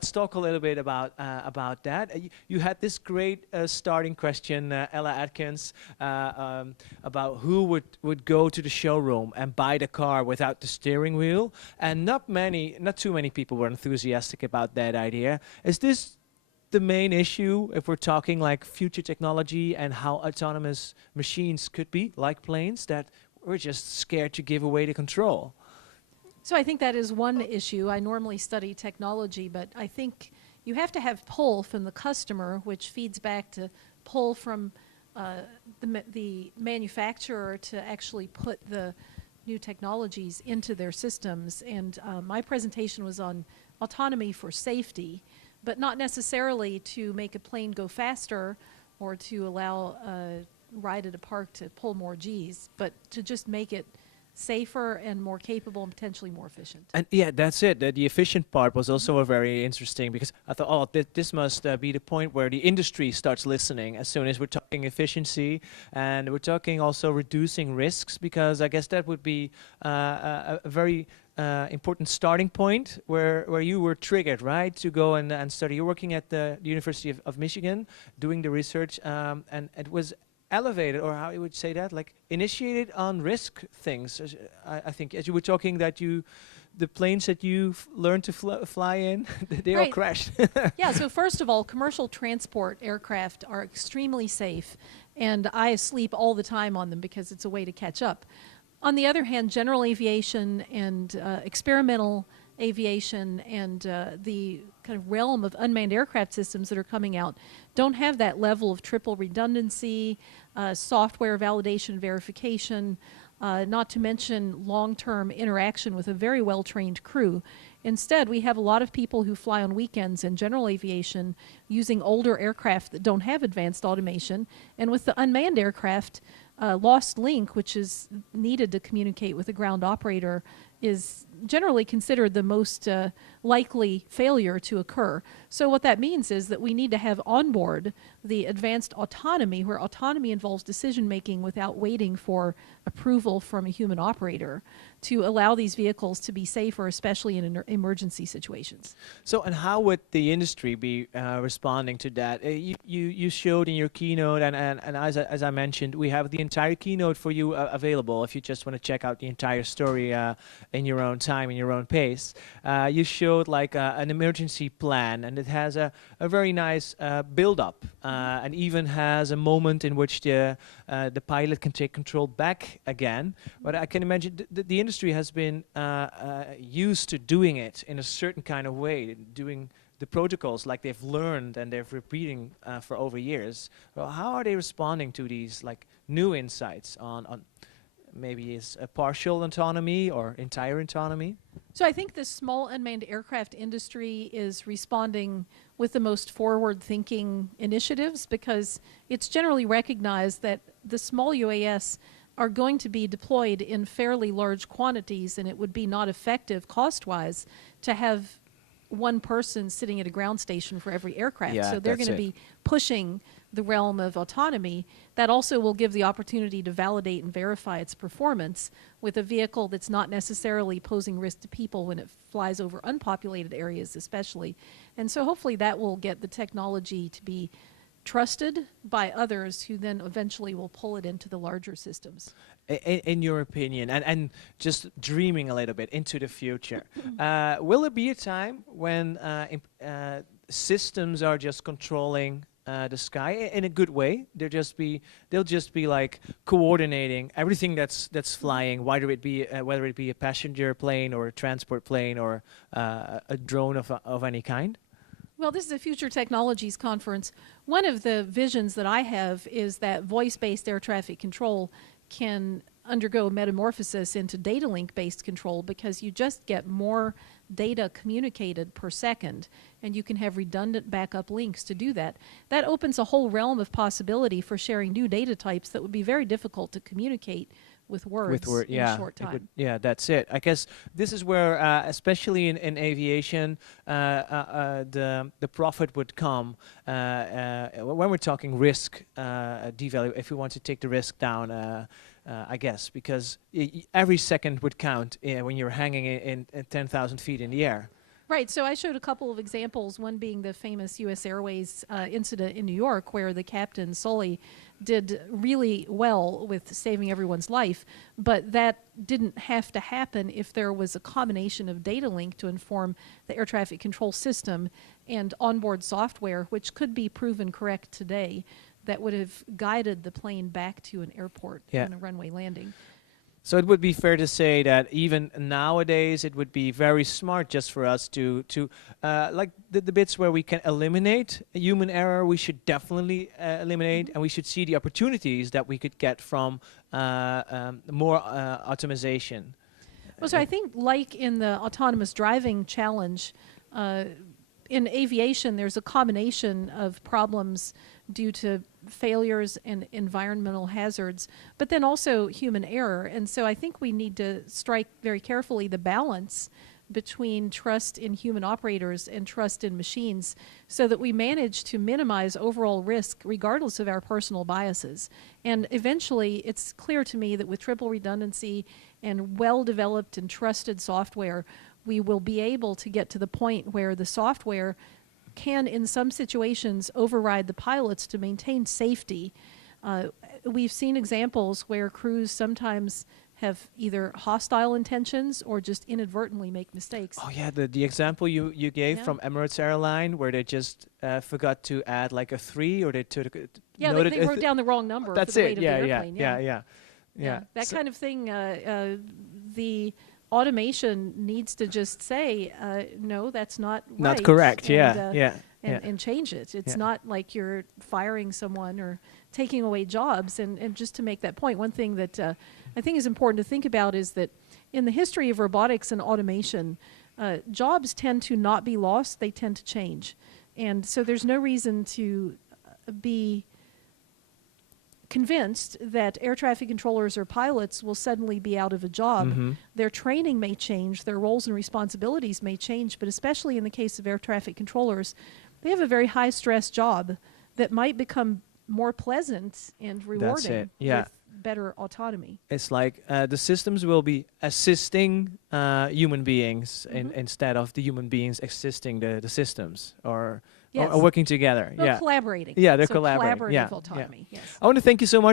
let's talk a little bit about that. You had this great starting question, Ella Atkins, about who would go to the showroom and buy the car without the steering wheel, and not too many people were enthusiastic about that idea. Is this the main issue if we're talking like future technology and how autonomous machines could be, like planes, that we're just scared to give away the control? So I think that is one issue. I normally study technology, but I think you have to have pull from the customer, which feeds back to pull from the manufacturer to actually put the new technologies into their systems. And my presentation was on autonomy for safety, but not necessarily to make a plane go faster or to allow a ride at a park to pull more Gs, but to just make it safer and more capable and potentially more efficient. And yeah, that's it. The efficient part was also a very interesting, because I thought, oh, this must be the point where the industry starts listening as soon as we're talking efficiency, and we're talking also reducing risks, because I guess that would be a very important starting point where you were triggered, right, to go and study. You're working at the University of Michigan doing the research, and it was elevated, or how you would say that, like initiated on risk things. I think as you were talking that the planes that you've learned to fly in, they all crashed. Yeah, so first of all, commercial transport aircraft are extremely safe, and I sleep all the time on them because it's a way to catch up. On the other hand, general aviation and experimental aviation and the kind of realm of unmanned aircraft systems that are coming out don't have that level of triple redundancy, software validation verification, not to mention long-term interaction with a very well-trained crew. Instead, we have a lot of people who fly on weekends in general aviation using older aircraft that don't have advanced automation, and with the unmanned aircraft, lost link, which is needed to communicate with the ground operator, is generally considered the most likely failure to occur. So what that means is that we need to have on board the advanced autonomy, where autonomy involves decision making without waiting for approval from a human operator, to allow these vehicles to be safer, especially in emergency situations. So, and how would the industry be responding to that? You showed in your keynote, and as I mentioned, we have the entire keynote for you available if you just want to check out the entire story in your own time, in your own pace. You showed like an emergency plan, and it has a very nice build-up, and even has a moment in which the pilot can take control back again. But I can imagine the industry has been used to doing it in a certain kind of way, doing the protocols like they've learned and they're repeating for over years. Well, how are they responding to these like new insights on maybe is a partial autonomy or entire autonomy? So I think the small unmanned aircraft industry is responding with the most forward-thinking initiatives, because it's generally recognized that the small UAS are going to be deployed in fairly large quantities, and it would be not effective cost-wise to have one person sitting at a ground station for every aircraft. Yeah, so they're going to be pushing the realm of autonomy. That also will give the opportunity to validate and verify its performance with a vehicle that's not necessarily posing risk to people when it flies over unpopulated areas especially. And so hopefully that will get the technology to be trusted by others who then eventually will pull it into the larger systems. In your opinion, and just dreaming a little bit into the future, will there be a time when systems are just controlling the sky in a good way? They'll just be like coordinating everything that's flying, whether it be a passenger plane or a transport plane or a drone of any kind? Well, this is a Future Technologies conference. One of the visions that I have is that voice-based air traffic control can undergo metamorphosis into data link-based control, because you just get more data communicated per second, and you can have redundant backup links to do that. That opens a whole realm of possibility for sharing new data types that would be very difficult to communicate with words in a short time. Yeah, that's it. I guess this is where, especially in aviation, the profit would come when we're talking risk devalue. If we want to take the risk down, I guess, because every second would count when you're hanging in 10,000 feet in the air. Right, so I showed a couple of examples, one being the famous U.S. Airways incident in New York, where the captain, Sully, did really well with saving everyone's life, but that didn't have to happen if there was a combination of data link to inform the air traffic control system and onboard software, which could be proven correct today, that would have guided the plane back to an airport on a runway landing. So it would be fair to say that even nowadays it would be very smart just for us to like the bits where we can eliminate human error, we should definitely eliminate, and we should see the opportunities that we could get from more automation. Well, so I think like in the autonomous driving challenge, in aviation there's a combination of problems due to failures and environmental hazards, but then also human error. And so I think we need to strike very carefully the balance between trust in human operators and trust in machines so that we manage to minimize overall risk regardless of our personal biases. And eventually it's clear to me that with triple redundancy and well-developed and trusted software, we will be able to get to the point where the software can, in some situations, override the pilots to maintain safety. We've seen examples where crews sometimes have either hostile intentions or just inadvertently make mistakes. Oh yeah, the example you gave from Emirates Airline, where they just forgot to add like a 3, or they took they wrote down the wrong number. That's for the it. weight of the airplane. Yeah. That So kind of thing. The automation needs to just say, no, that's not right. not correct. And, and change it. It's not like you're firing someone or taking away jobs. And just to make that point, one thing that I think is important to think about is that in the history of robotics and automation, jobs tend to not be lost, they tend to change. And so there's no reason to be convinced that air traffic controllers or pilots will suddenly be out of a job. Their training may change, their roles and responsibilities may change, but especially in the case of air traffic controllers, they have a very high stress job that might become more pleasant and rewarding with better autonomy. It's like the systems will be assisting human beings instead of the human beings assisting the systems, or working together. Well, collaborating. Yeah, they're so collaborating. Collaborative autonomy. Yes. I want to thank you so much